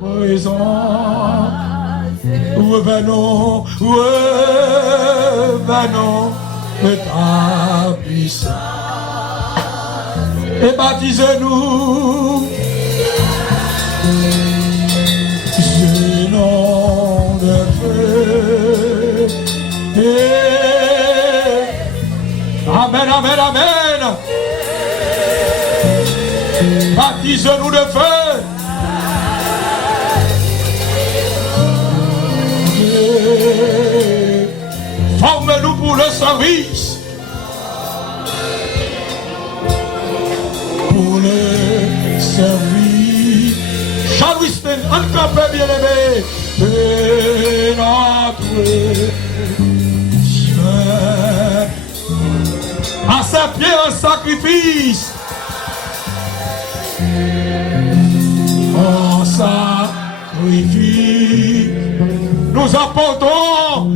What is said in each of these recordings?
présence. Revenons, revenons de ta puissance. Et baptisez-nous. Ce nom de feu. Amen, amen, amen. Baptise-nous de feu. Forme-nous pour le service. Pour le service. Shall we stand encampé, bien-aimé, de notre divin. À ses pieds un sacrifice. En sacrifice. Nous apportons,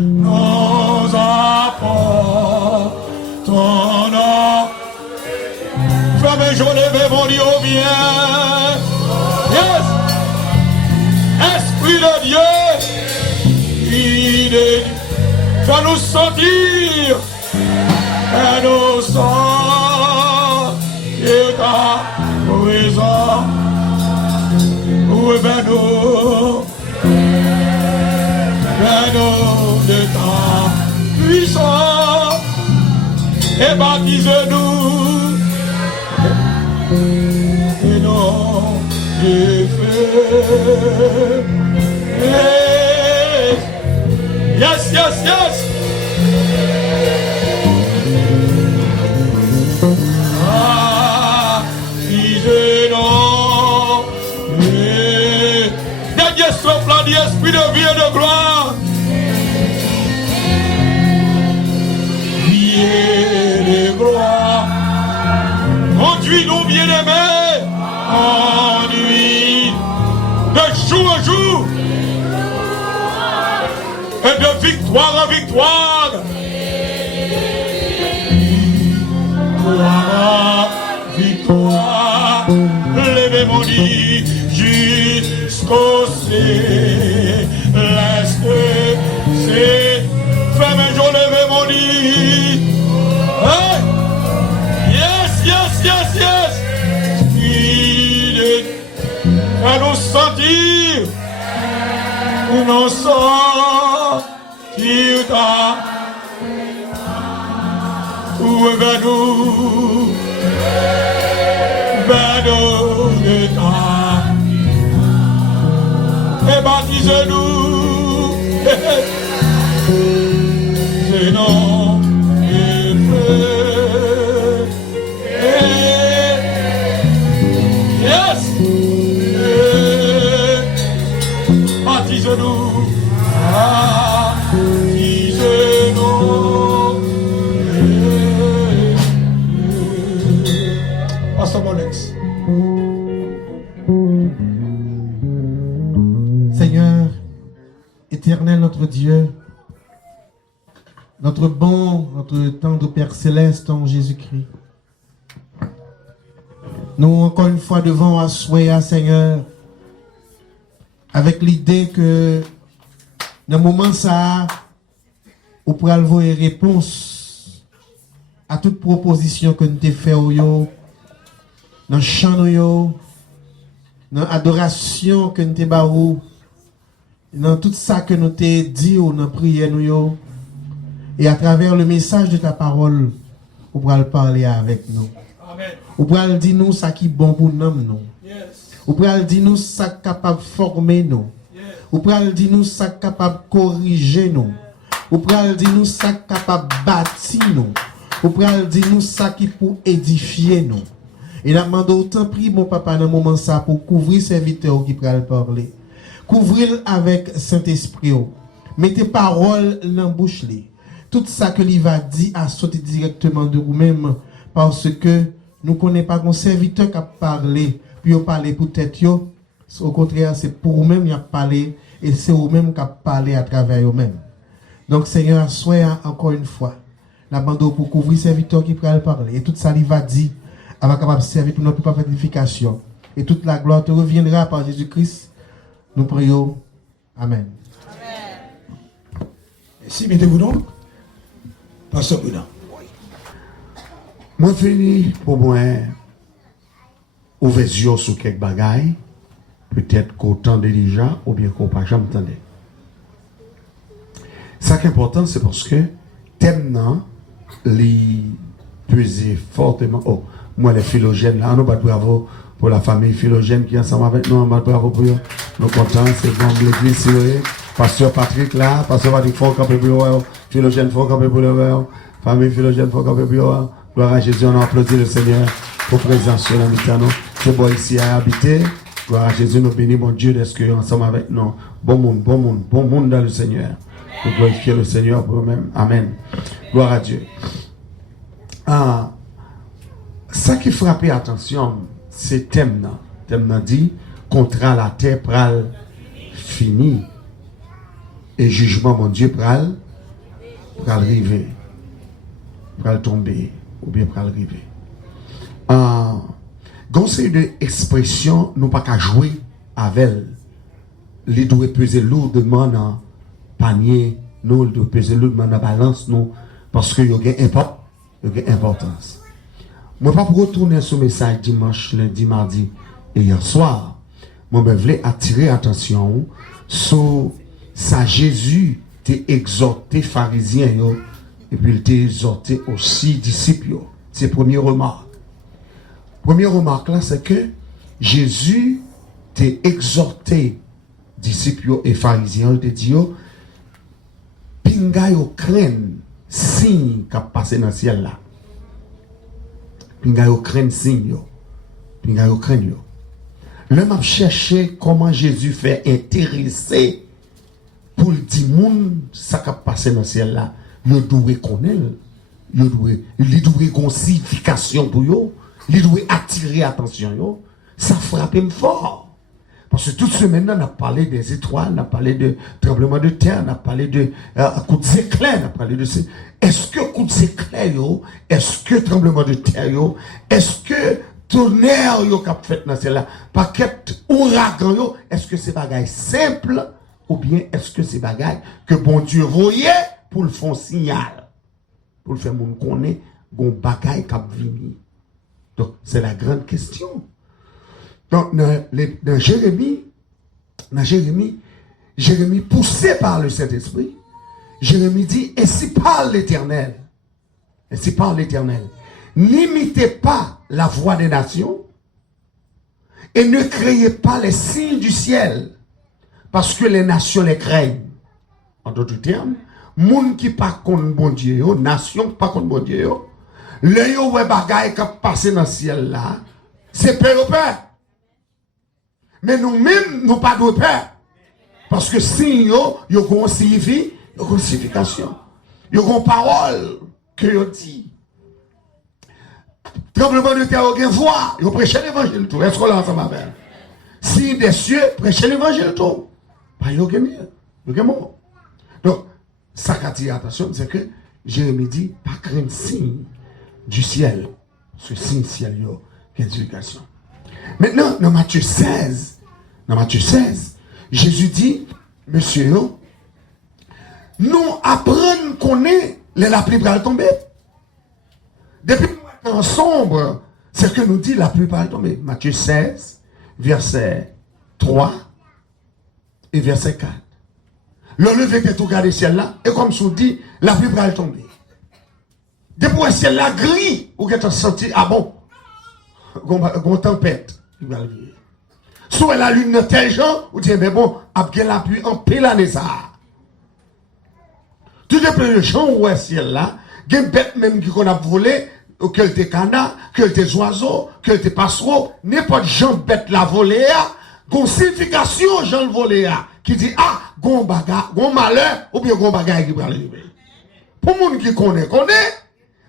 fermez les yeux, levez mon Dieu, viens. Yes. Esprit de Dieu, fais-nous sentir, fais-nous sentir ta présence. Revenons de ta puissance et baptise-nous et non de feu. Yes, yes, yes. Baptise-nous. Dernier souffle du esprit de vie et de gloire. Conduis-nous, bien-aimés, conduis de jour en jour et de victoire en victoire. Victoire, levez mon lit jusqu'au céleste. Fais mes jours, levez mon lit. Hey! Yes, yes, yes, yes. Fais-nous sentir, nous sentir ta. Revenons de ta. Et baptise-nous. C'est non et feu. Yes. Baptise-nous. Seigneur, éternel notre Dieu, notre bon, notre tendre Père Céleste en Jésus-Christ, nous encore une fois devons asseoir, Seigneur, avec l'idée que dans le moment ça, on pourra avoir une réponse à toute proposition que nous t'ai fait dans le chant, dans l'adoration que nous t'ai barou, dans tout ça que nous t'ai dit ou dans la prière nous, et à travers le message de ta parole, on pourra le parler avec nous. Amen. On pourra le dire nous ça qui est bon pour nous. Yes. On pourra le dire nous ça capable de former nous. Yes. On pourra le dire nous ça capable de corriger nous. On pourra le dire nous ça capable de bâtir nous. On pourra le dire nous ça qui pour édifier nous. Et nous demandons autant pris mon papa dans le moment ça pour couvrir serviteur qui pourra le parler. Couvrir avec Saint-Esprit. Mettez parole dans la bouche. Tout ça que lui va dire à sauter directement de vous-même parce que nous ne connaissons pas un serviteur qui a parlé, puis il parlé pour tête. Au contraire, c'est pour vous-même qu'il a parlé et c'est vous-même qui a parlé à travers vous-même. Donc, Seigneur, soyez encore une fois l'abandon pour couvrir serviteur qui pourra parler. Et tout ça, il va dire, elle va capable de servir pour notre propre édification. Et toute la gloire te reviendra par Jésus-Christ. Nous prions. Amen. Si mettez-vous donc. Pasteur Boudan. Moi, fini pour moi, ouvrir les yeux sur quelques bagailles, peut-être qu'au temps déjà, ou bien qu'on pas jamais entendu. Ça qui est important, c'est parce que thème non, les peser fortement. Oh, moi, les philogènes, là, nous, bravo pour la famille philogène qui est ensemble avec nous, bravo pour eux. Nous contents, c'est bon, l'église, c'est Pasteur Patrick là, Pasteur Patrick faut camper pour eux, philogène faut camper pour eux, famille philogène faut camper pour eux. Gloire à Jésus, on applaudit le Seigneur pour présence sur la mi-temps. C'est bon ici à habiter. Gloire à Jésus, nous bénissons mon Dieu d'être que ensemble avec nous. Bon monde dans le Seigneur. Nous glorifions le Seigneur pour nous-mêmes. Amen. Gloire à Dieu. Ça qui frappe attention, c'est thème là. Thème là dit, contrat la terre pral fini. Et jugement, mon Dieu, pral arriver. Pral tomber. Ou bien pral arriver. Conseil de expression, nous pas qu'à jouer avec elle. Les doit peser lourdement dans panier, nous doit peser lourdement dans balance, nous, parce qu'il y a importance. Moi, pas pour retourner ce message dimanche, lundi, mardi et hier soir, moi, je voulais attirer attention sur ça. Jésus t'a exhorté pharisiens, et puis il t'a exhorté aussi disciples. C'est la première remarque. Première remarque là, c'est que Jésus t'a exhorté disciples et pharisiens, il t'a dit, pinga yo craigne signe qui a passé dans le ciel là. Pinga yo craigne signe yo. Pinga yo craigne yo. L'homme a cherché comment Jésus fait intéresser pour le dire monde ça qui a passé dans le ciel là. Il doit connaître, il doit une signification pour eux, il doit attirer attention. Ça frappe fort. Parce que toute semaine, on a parlé des étoiles, on a parlé de tremblement de terre, on a parlé de coups d'éclair, on a parlé de ces. Est-ce que coups d'éclair, est-ce que tremblement de terre, est-ce que tonnerre qui a fait dans celle-là, paquet ouragan, est-ce que c'est bagaille simple ou bien est-ce que c'est bagaille que bon Dieu voyait pour le faire signal, pour le faire moun connaît, gon bagaille qui a venu. Donc, c'est la grande question. Donc, dans Jérémie, poussé par le Saint-Esprit, Jérémie dit, ainsi parle l'Éternel. Ainsi parle l'Éternel. N'imitez pas la voix des nations et ne créez pas les signes du ciel, parce que les nations les craignent. En d'autres termes, moun qui pas contre bon Dieu, nation pas contre bon Dieu, le yo ouais bagaille qui passe dans le ciel là, c'est peur au peur. Mais nous-mêmes, nous pas de peur. Parce que si yo ont signification. Yo ont parole que yo dit. Tremblement de terre, yo voix. Yo prêche l'évangile tout. Est-ce qu'on l'a ensemble avec? Si des cieux, prêche l'évangile tout. Pas yo gen mieux. Yo gen mot. Donc, ça qui attire attention, c'est que Jérémie dit, pas craindre signe du ciel. Ce signe ciel yo, qualification. Maintenant, dans Matthieu 16, Jésus dit, monsieur, nous apprenons qu'on est la pluie va tomber. Depuis le temps sombre, c'est ce que nous dit la pluie va tomber. Matthieu 16, verset 3 et verset 4. Le lever que tout regarde le ciel là, et comme ça dit, la pluie va tomber. Depuis le ciel là gris, vous avez senti, ah bon, une tempête. Soit la lune de tel genre, ou dit, mais bon, après la pluie, en paix l'année ça. Tout dépend de gens où est ciel là, il y a des bêtes même qui qu'on a volé, que des canards, que des oiseaux, que des passereaux, n'importe gens bête la volée, gon signification gens le volé, qui dit, ah, gon bagarre, gon malheur, ou bien gon bagarre qui va arriver. Pour les gens qui connaissent,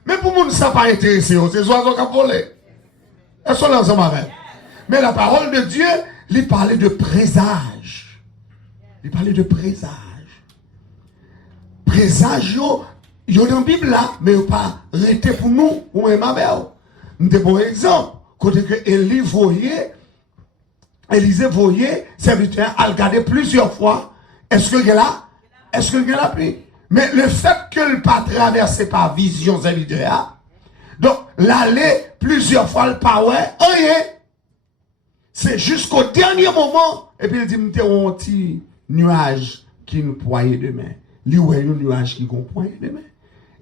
mais pour les gens qui ne sont pas intéressés, c'est les oiseaux qui ont volé. Elles sont là ensemble avec. Mais la parole de Dieu, il parlait de présage. Il parlait de présage. Présage, il y a dans la Bible là, mais il n'y a pas arrêté pour nous, ou même avec nous. Nous avons un exemple, côté que Élie voyait Élisée voyait serviteur à regarder plusieurs fois. Est-ce que il est là? Est-ce que il est là? Mais le fait que le pas traversé par vision serviteur, donc l'aller plusieurs fois le pas ouais, rien. C'est jusqu'au dernier moment. Et puis il dit, m'te un petit nuage qui nous poignait demain. Lui ouais un nuage qui nous poignait demain.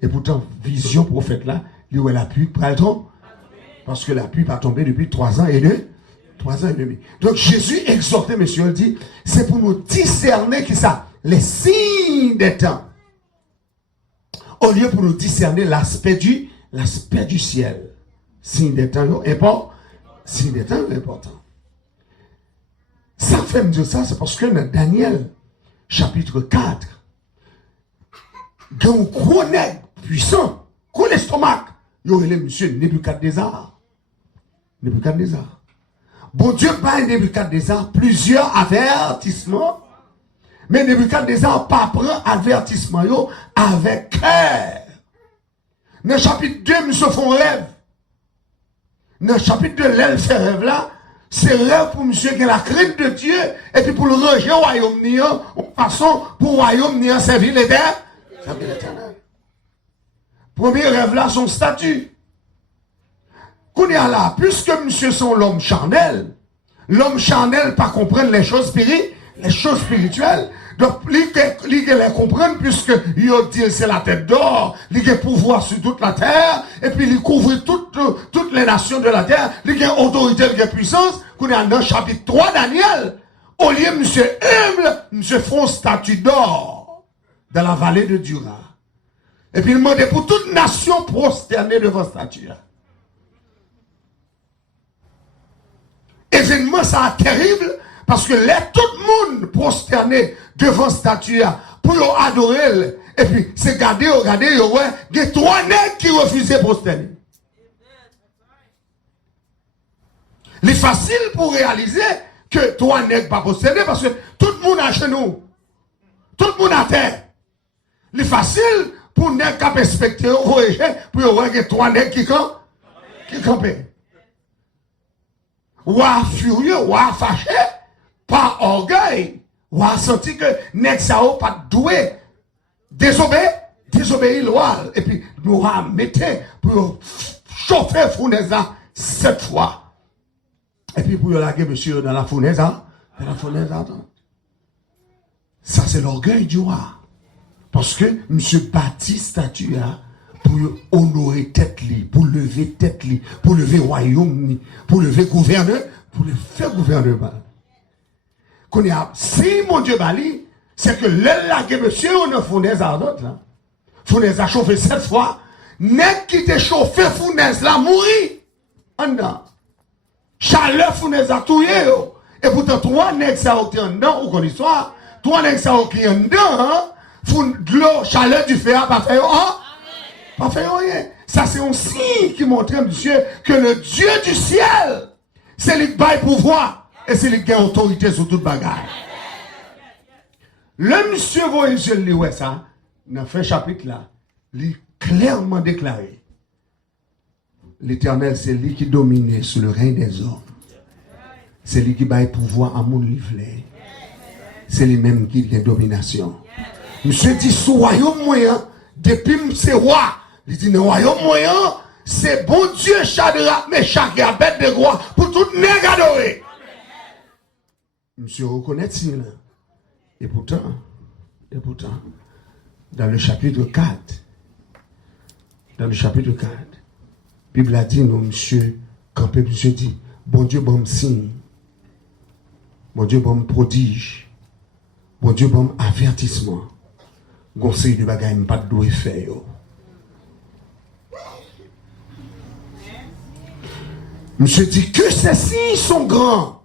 Et pourtant, vision prophète là, lui ouais la pluie pas tomber. Parce que la pluie va tomber depuis 3 ans et demi. 3 ans et demi. Donc Jésus exhortait, monsieur, il dit, c'est pour nous discerner qui ça, les signes des temps. Au lieu pour nous discerner l'aspect du ciel. Signe des temps, important. Signe des temps, important. Ça fait me dire ça, c'est parce que dans Daniel, chapitre 4, il y a un gros nègre puissant, gros l'estomac. Il y aurait le monsieur Nebuchadnezzar. Nebuchadnezzar. Bon Dieu, par Nebuchadnezzar, plusieurs avertissements. Mais Nebuchadnezzar pas prend avertissement yo avec cœur. Dans le chapitre 2, monsieur font rêve. Dans le chapitre 2, l'elle fait rêve là. C'est rêve pour monsieur qui a la crainte de Dieu. Et puis pour le rejet au royaume niant. De façon, pour le royaume niant servir l'éternel. Premier rêve là, son statut. Qu'on est là, puisque monsieur sont l'homme charnel pas comprendre les choses spirituelles. Donc, il les comprendre puisque il dit c'est la tête d'or, il a pouvoir sur toute la terre, et puis il couvre toutes les nations de la terre, il a autorité, il a puissance, qu'on est dans le chapitre 3 Daniel. Au lieu monsieur humble, monsieur font statue d'or dans la vallée de Dura. Et puis il demandait pour toute nation prosternée devant statue. Événement ça terrible parce que là tout le monde prosterné devant statue pour adorer et puis c'est garder ouais il y a 3 nègres qui refusaient prosterner. C'est facile pour réaliser que 3 nègres pas prosterner parce que tout le monde a chez nous. Tout le monde a terre. C'est facile pour nègres qui respecter pour voir que 3 nègres qui campent. Ou à furieux, ou à fâché, par orgueil, ou à senti que nèg sa ou pas doué, désobéir loi, et puis nous mettez pour chauffer fournaise 7 fois. Et puis pour laguer monsieur dans la fournaise, ça c'est l'orgueil du roi. Parce que monsieur bâtit statue pour honorer tête li, pour lever tête li, pour lever royaume li, pour lever gouverneur, pour le faire gouvernement. Qu'on a, si mon Dieu bali, c'est que l'aile monsieur, on a fournaise à d'autres là. Fournaise a chauffé 7 fois, net qui te chauffé fournaise là, mourir. En dedans. Chaleur fournaise a touillé yo. Et pourtant, 3 nègres ça ont été en dedans, ou qu'on histoire, 3 nègres ça ont été en dedans, de l'eau, chaleur du feu, pas fait, pas fait rien. Ça, c'est un signe qui montre, monsieur, que le Dieu du ciel, c'est lui qui baille pouvoir et c'est lui qui a autorité sur toute bagarre. Le monsieur voyez, je le ouais ça, dans ce chapitre là, il clairement déclaré. L'Éternel, c'est lui qui domine sur le règne des hommes. C'est lui qui baille pouvoir à mon livret. C'est lui-même qui a domination. Monsieur dit, sous royaume moyen, depuis c'est roi. Il dit, le royaume moyen, c'est bon Dieu, Shadrach, Meshach et Abednego, pour tout nègre adoré. Monsieur reconnaît ça. Et pourtant, dans le chapitre 4, la Bible a dit, non, monsieur, campé, monsieur dit, bon Dieu, bon signe, bon Dieu, bon prodige, bon Dieu, bon avertissement. Conseil de bagaille, pas de doigt faire. Monsieur dit que ces signes sont grands.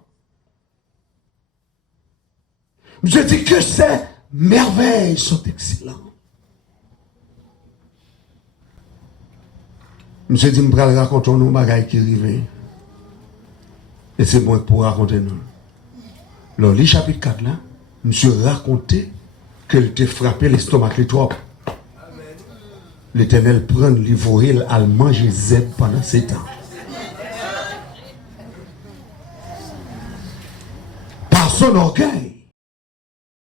Monsieur dit que ces merveilles sont excellentes. Monsieur dit, je vais raconter nous bagaille qui arrivent. Et c'est bon pour raconter nous. Alors, le chapitre 4 là, monsieur racontait qu'elle te frappé l'estomac les trop. L'Éternel prend l'ivoire à manger zèbre pendant 7 ans. son orgueil.